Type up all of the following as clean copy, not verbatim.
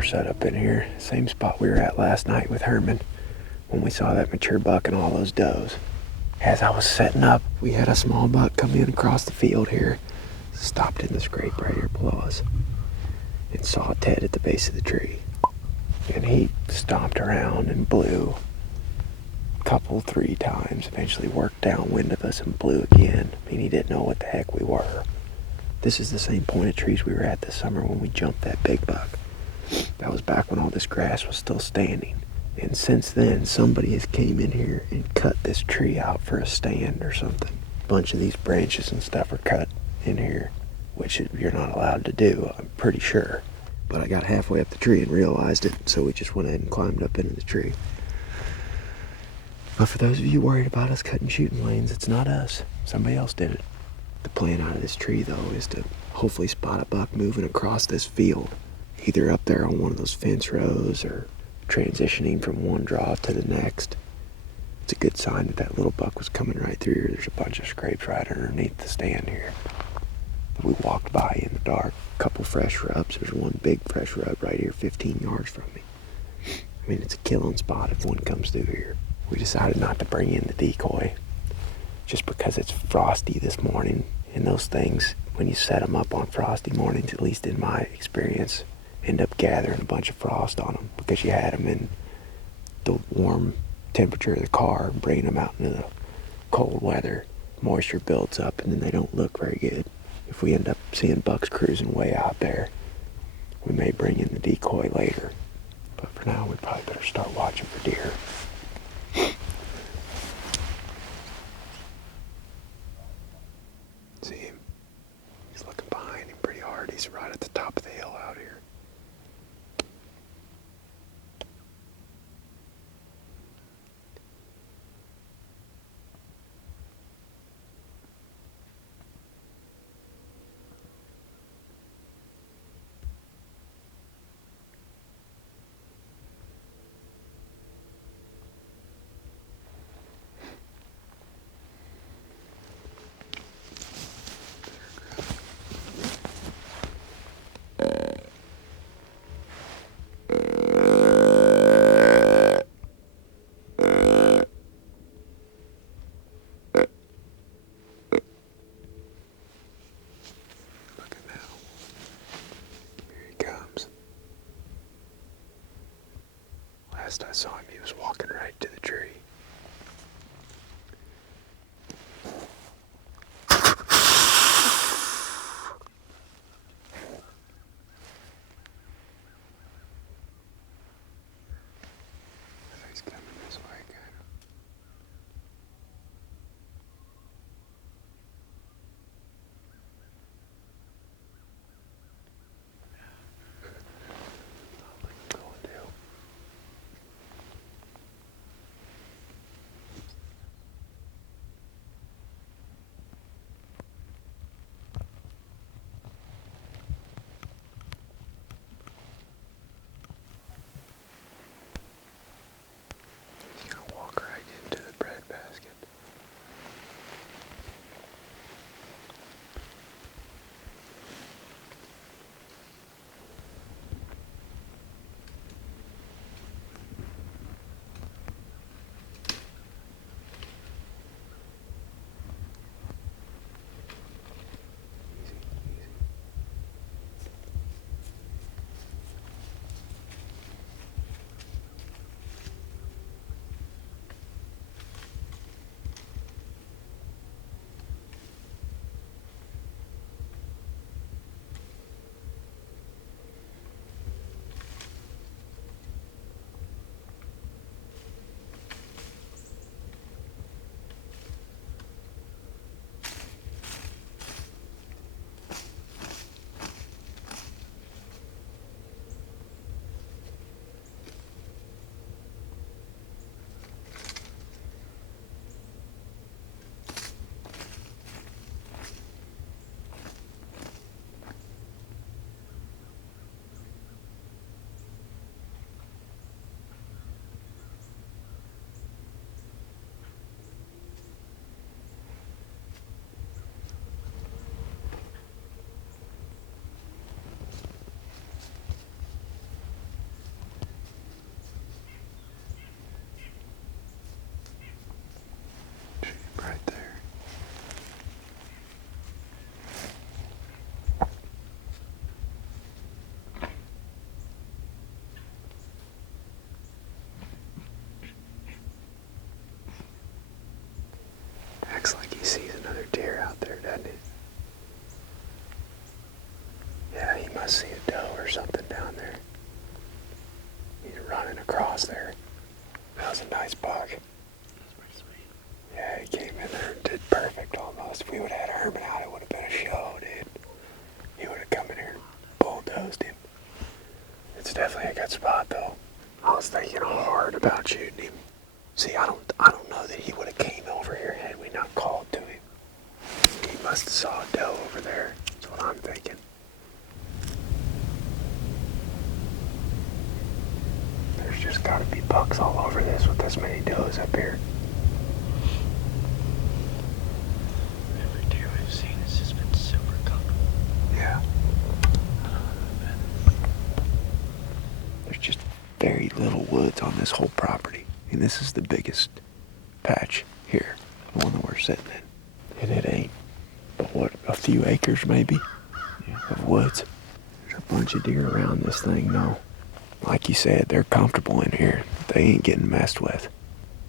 we're set up in here. Same spot we were at last night with Herman when we saw that mature buck and all those does. As I was setting up, we had a small buck come in across the field here, stopped in the scrape right here below us, and saw Ted at the base of the tree. And he stomped around and blew a couple, 3 times, eventually worked downwind of us and blew again. I mean, he didn't know what the heck we were. This is the same point of trees we were at this summer when we jumped that big buck. That was back when all this grass was still standing. And since then, somebody has came in here and cut this tree out for a stand or something. A bunch of these branches and stuff are cut in here, which you're not allowed to do, I'm pretty sure. But I got halfway up the tree and realized it, so we just went ahead and climbed up into the tree. But for those of you worried about us cutting shooting lanes, it's not us. Somebody else did it. The plan out of this tree, though, is to hopefully spot a buck moving across this field, either up there on one of those fence rows or transitioning from one draw to the next. It's a good sign that that little buck was coming right through here. There's a bunch of scrapes right underneath the stand here that we walked by in the dark. A couple fresh rubs. There's one big fresh rub right here 15 yards from me. I mean, it's a killing spot if one comes through here. We decided not to bring in the decoy just because it's frosty this morning, and those things, when you set them up on frosty mornings, at least in my experience, end up gathering a bunch of frost on them because you had them in the warm temperature of the car and bringing them out into the cold weather. Moisture builds up and then they don't look very good. If we end up seeing bucks cruising way out there, we may bring in the decoy later. But for now, we probably better start watching for deer. See him? He's looking behind him pretty hard. He's right at the top of the hill out here. Last I saw him, he was walking right to the tree. He's coming this way, kind of. must see a doe or something down there. He's running across there. That was a nice buck. That's pretty sweet. Yeah, he came in there and did perfect almost. If we would have had Herman out, it would have been a show, dude. He would have come in here and bulldozed him. It's definitely a good spot, though. I was thinking hard about shooting him. See, I don't know that he would have came over here had we not called to him. He must have saw a doe over there. That's what I'm thinking. There's just got to be bucks all over this with this many does up here. Every deer we've seen has just been super comfortable. Yeah. There's just very little woods on this whole property. And this is the biggest patch here, the one that we're sitting in. And it ain't but what, a few acres maybe of woods. There's a bunch of deer around this thing though. Like you said, they're comfortable in here. They ain't getting messed with.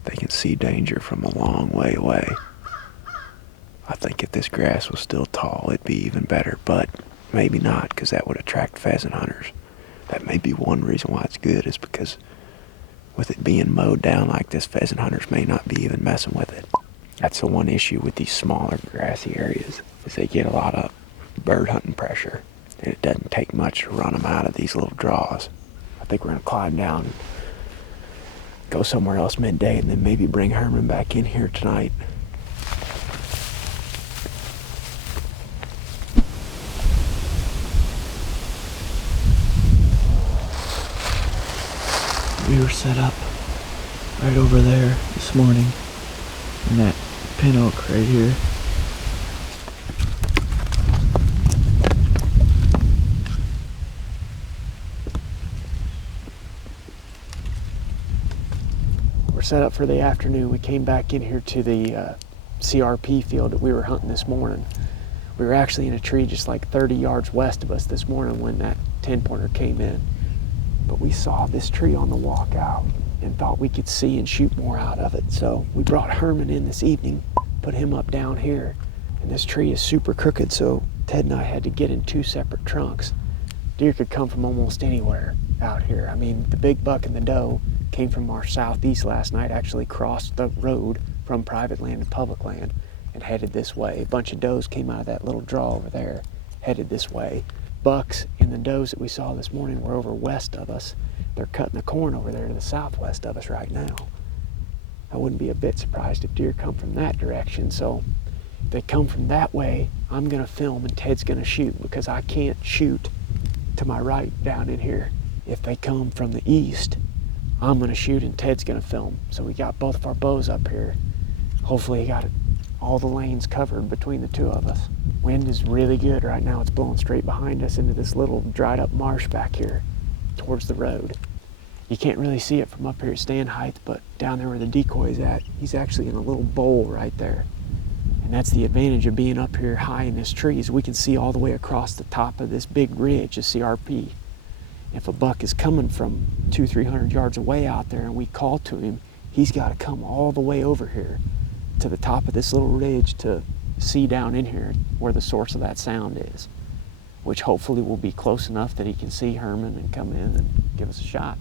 They can see danger from a long way away. I think if this grass was still tall, it'd be even better, but maybe not, because that would attract pheasant hunters. That may be one reason why it's good, is because with it being mowed down like this, pheasant hunters may not be even messing with it. That's the one issue with these smaller grassy areas, is they get a lot of bird hunting pressure, and it doesn't take much to run them out of these little draws. I think we're gonna climb down and go somewhere else midday, and then maybe bring Herman back in here tonight. We were set up right over there this morning in that pin oak right here. We're set up for the afternoon. We came back in here to the CRP field that we were hunting this morning. We were actually in a tree just like 30 yards west of us this morning when that 10-pointer came in. But we saw this tree on the walk out and thought we could see and shoot more out of it. So we brought Herman in this evening, put him up down here. And this tree is super crooked, so Ted and I had to get in two separate trunks. Deer could come from almost anywhere out here. I mean, the big buck and the doe came from our southeast last night, actually crossed the road from private land to public land and headed this way. A bunch of does came out of that little draw over there, headed this way. Bucks and the does that we saw this morning were over west of us. They're cutting the corn over there to the southwest of us right now. I wouldn't be a bit surprised if deer come from that direction. So if they come from that way, I'm gonna film and Ted's gonna shoot, because I can't shoot to my right down in here. If they come from the east, I'm gonna shoot and Ted's gonna film. So we got both of our bows up here. Hopefully he got all the lanes covered between the two of us. Wind is really good right now. It's blowing straight behind us into this little dried up marsh back here towards the road. You can't really see it from up here at stand height, but down there where the decoy's at, he's actually in a little bowl right there. And that's the advantage of being up here high in this tree, is we can see all the way across the top of this big ridge of CRP. If a buck is coming from 200-300 yards away out there and we call to him, he's got to come all the way over here to the top of this little ridge to see down in here where the source of that sound is, which hopefully will be close enough that he can see Herman and come in and give us a shot.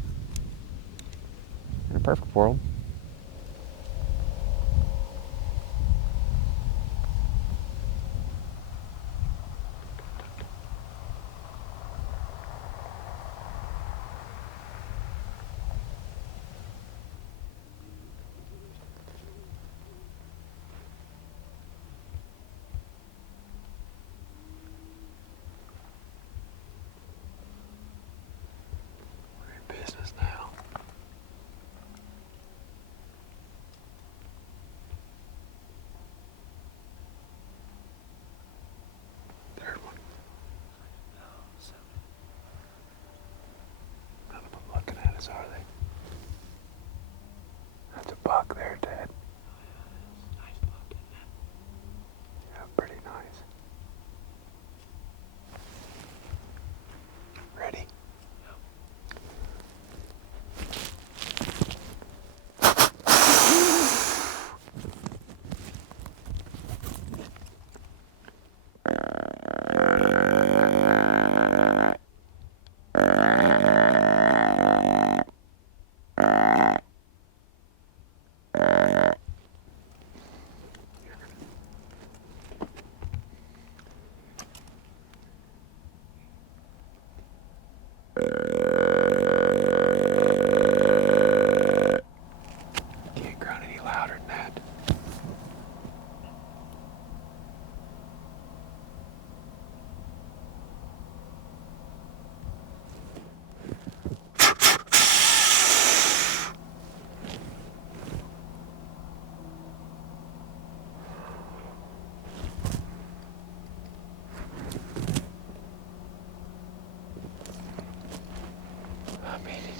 In a perfect world. Business now.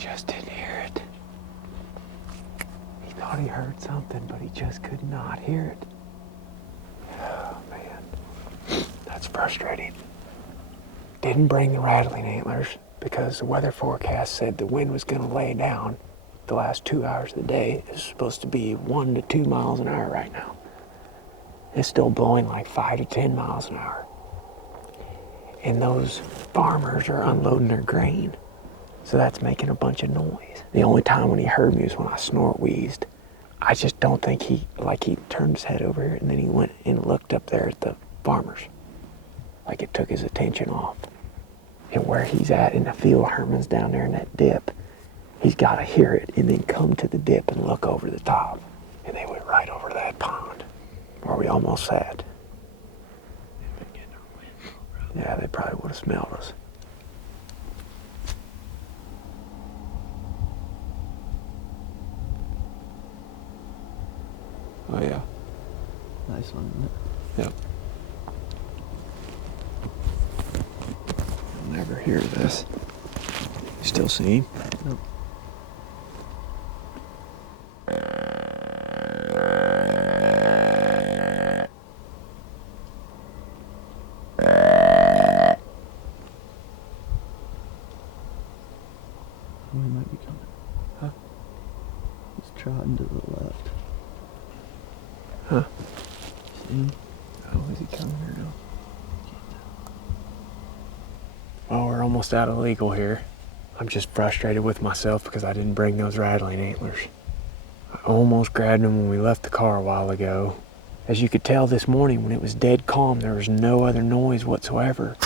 just didn't hear it. He thought he heard something, but he just could not hear it. Oh, man. That's frustrating. Didn't bring the rattling antlers because the weather forecast said the wind was going to lay down the last 2 hours of the day. It's supposed to be 1 to 2 miles an hour right now. It's still blowing like 5 to 10 miles an hour. And those farmers are unloading their grain. So that's making a bunch of noise. The only time when he heard me was when I snort wheezed. I just don't think he turned his head over here and then he went and looked up there at the farmers. Like it took his attention off. And where he's at in the field, Herman's down there in that dip. He's got to hear it and then come to the dip and look over the top. And they went right over to that pond where we almost sat. Yeah, they probably would have smelled us. Oh yeah. Nice one, isn't it? Yep. I'll never hear this. You still see him? Nope. We might be coming. Huh? He's trotting to the left. Huh? See him? Oh, is he coming or no? Well, we're almost out of legal here. I'm just frustrated with myself because I didn't bring those rattling antlers. I almost grabbed them when we left the car a while ago. As you could tell this morning when it was dead calm, there was no other noise whatsoever.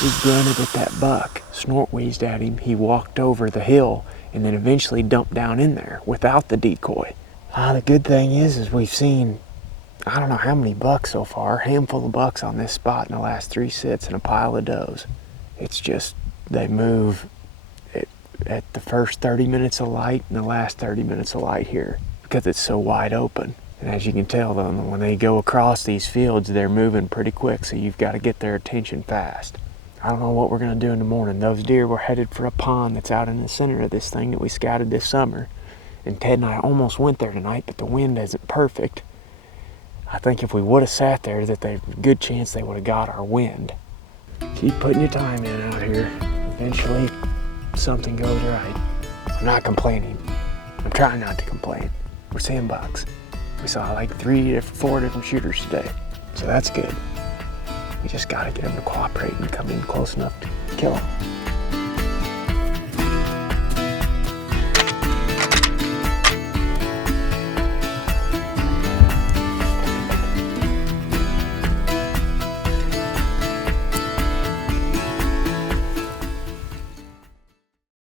He grunted at that buck, snort wheezed at him, he walked over the hill, and then eventually dumped down in there without the decoy. The good thing is we've seen, I don't know how many bucks so far, a handful of bucks on this spot in the last 3 sits and a pile of does. It's just, they move at the first 30 minutes of light and the last 30 minutes of light here because it's so wide open. And as you can tell, when they go across these fields, they're moving pretty quick, so you've got to get their attention fast. I don't know what we're going to do in the morning. Those deer were headed for a pond that's out in the center of this thing that we scouted this summer. And Ted and I almost went there tonight, but the wind isn't perfect. I think if we would have sat there, there's a good chance they would have got our wind. Keep putting your time in out here. Eventually, something goes right. I'm not complaining. I'm trying not to complain. We're seeing bucks. We saw like 4 different shooters today, so that's good. We just gotta get them to cooperate and come in close enough to kill them.